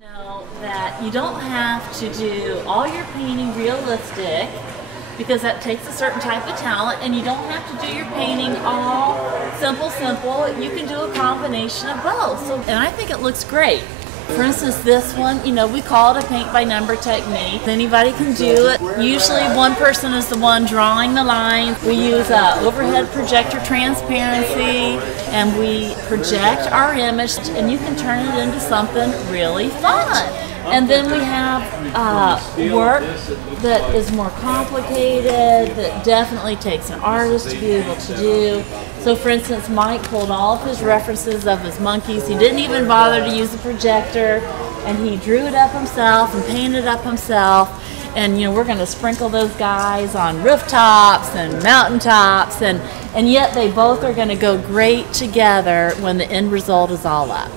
Know that you don't have to do all your painting realistic because that takes a certain type of talent, and you don't have to do your painting all simple. You can do a combination of both. And I think it looks great. For instance, this one, we call it a paint by number technique. Anybody can do it. Usually one person is the one drawing the lines. We use overhead projector transparency, and we project our image, and you can turn it into something really fun. And then we have work that is more complicated, that definitely takes an artist to be able to do. So for instance, Mike pulled all of his references of his monkeys. He didn't even bother to use the projector, and he drew it up himself and painted it up himself. And we're going to sprinkle those guys on rooftops and mountaintops, and yet they both are going to go great together when the end result is all up.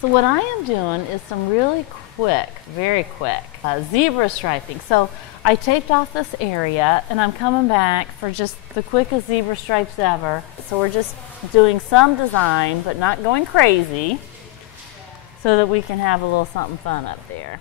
So what I am doing is some really quick, very quick zebra striping. So I taped off this area, and I'm coming back for just the quickest zebra stripes ever. So we're just doing some design, but not going crazy, so that we can have a little something fun up there.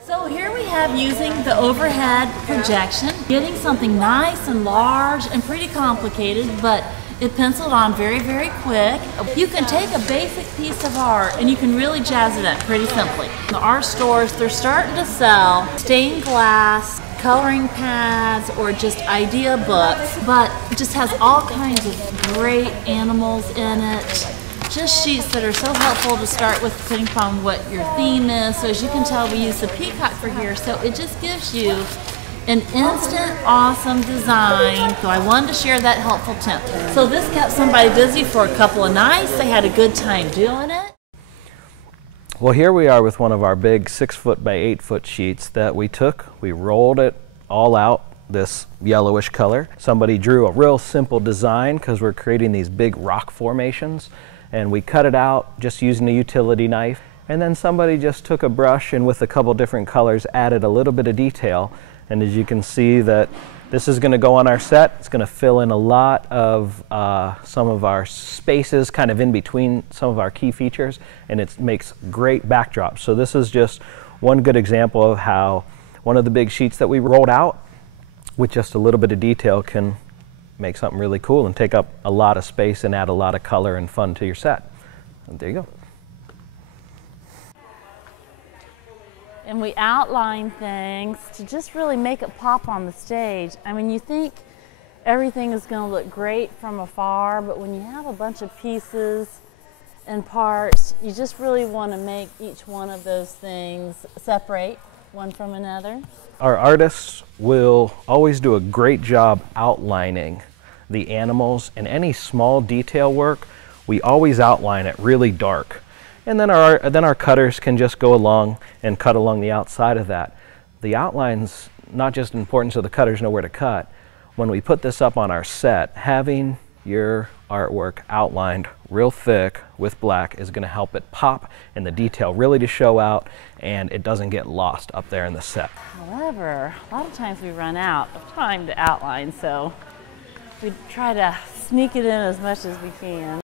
So here we have using the overhead projection, getting something nice and large and pretty complicated, but it penciled on very, very quick. You can take a basic piece of art and you can really jazz it up pretty simply. In our stores, they're starting to sell stained glass, coloring pads, or just idea books, but it just has all kinds of great animals in it. Just sheets that are so helpful to start with, depending upon what your theme is. So as you can tell, we use the peacock for here, so it just gives you an instant awesome design. So I wanted to share that helpful tip. So this kept somebody busy for a couple of nights. They had a good time doing it. Well, here we are with one of our big 6-foot by 8-foot sheets that we rolled it all out this yellowish color. Somebody drew a real simple design because we're creating these big rock formations, and we cut it out just using a utility knife. And then somebody just took a brush and with a couple different colors added a little bit of detail. And as you can see, that this is going to go on our set. It's going to fill in a lot of some of our spaces kind of in between some of our key features, and it makes great backdrops. So this is just one good example of how one of the big sheets that we rolled out with just a little bit of detail can make something really cool and take up a lot of space and add a lot of color and fun to your set. And there you go. And we outline things to just really make it pop on the stage. I mean, you think everything is going to look great from afar, but when you have a bunch of pieces and parts, you just really want to make each one of those things separate one from another. Our artists will always do a great job outlining the animals, and any small detail work, we always outline it really dark. And then our cutters can just go along and cut along the outside of that. The outline's not just important so the cutters know where to cut. When we put this up on our set, having your artwork outlined real thick with black is going to help it pop and the detail really to show out, and it doesn't get lost up there in the set. However, a lot of times we run out of time to outline, so we try to sneak it in as much as we can.